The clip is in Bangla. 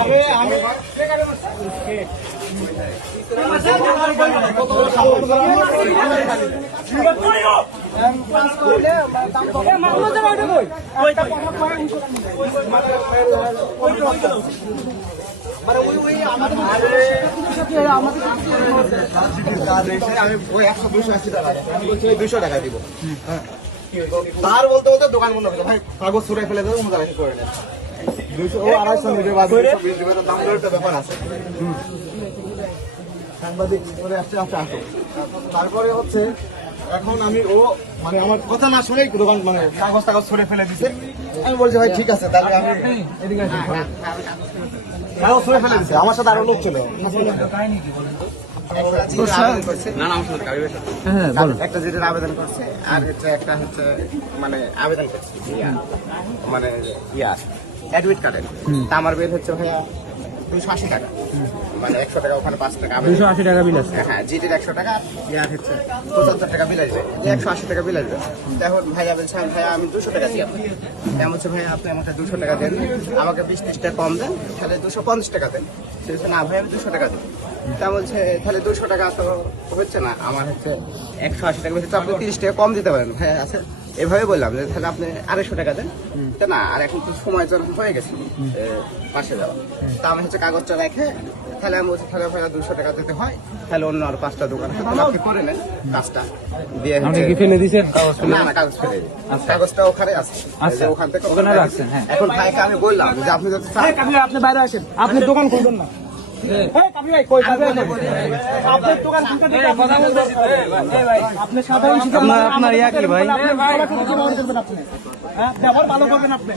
আগে আমি আমি ওই 100-280 টাকা আমি বলছি 200 টাকা দিব। তার বলতে বলতে দোকান বন্ধ করে ভাই কাগজ ছুড়ে ফেলে দেবো মোজারাকি করে নেন 200 ও 250 নিবে বা 220 দিবে তো দাম দরের তো ব্যাপার আছে। সাংবাদিক বলে আসছে আসো। তারপরে হচ্ছে এখন আমি ও মানে আমার কথা না শুনেই দোকান মানে কাগজ ছুড়ে ফেলে দিছে। আমি বলছি ভাই ঠিক আছে তাহলে আমি এদিকে আসি কাগজ ছুড়ে ফেলে দিছে আমার সাথে আরো লোক ছিল একটা যেটার আবেদন করছে আর হচ্ছে একটা হচ্ছে মানে আবেদন করছে মানে অ্যাডমিট কার্ডের তা আমার বের হচ্ছে ভাইয়া 280 টাকা মানে 100 টাকা ওখানে 5 টাকা 280 টাকা বিল আছে। হ্যাঁ জিটির 100 টাকা ইয়ার হচ্ছে 75 টাকা বিল আসবে 180 টাকা বিল আসবে। এখন ভাইয়া বলছে ভাইয়া আমি 200 টাকা দিই আপনাকে তেমন হচ্ছে ভাইয়া আপনি আমাকে 200 টাকা দেন আমাকে 20-30 টাকা কম দেন তাহলে 250 টাকা দেন। সে বলছে না ভাই আমি 200 টাকা দিই তা বলছে তাহলে 200 টাকা তো হচ্ছে না আমার হচ্ছে 180 টাকা হচ্ছে আপনি 30 টাকা কম দিতে পারেন ভাইয়া আছে এভাবে বললাম যে তাহলে আপনি 250 টাকা দেন তা না আর এখন তো সময় যখন হয়ে গেছে পাশে যাওয়া তা আমি হচ্ছে কাগজটা রেখে তাহলে আমি বলছি তাহলে ভাইয়া 200 টাকা দিতে হয় তাহলে অন্য আর 5টা দোকান আপনি করে নেন কাজটা দিয়ে ফেলে দিয়েছেন না না কাগজ ফেলে দিই কাগজটা ওখানে আছে ওখান থেকে ওখানে রাখছেন। এখন ভাইকে আমি বললাম যে আপনি যদি আপনি বাইরে আসেন আপনি দোকান খুলবেন না আপনার ইয়া কি ভাই ব্যবহার ভালো করবেন আপনি।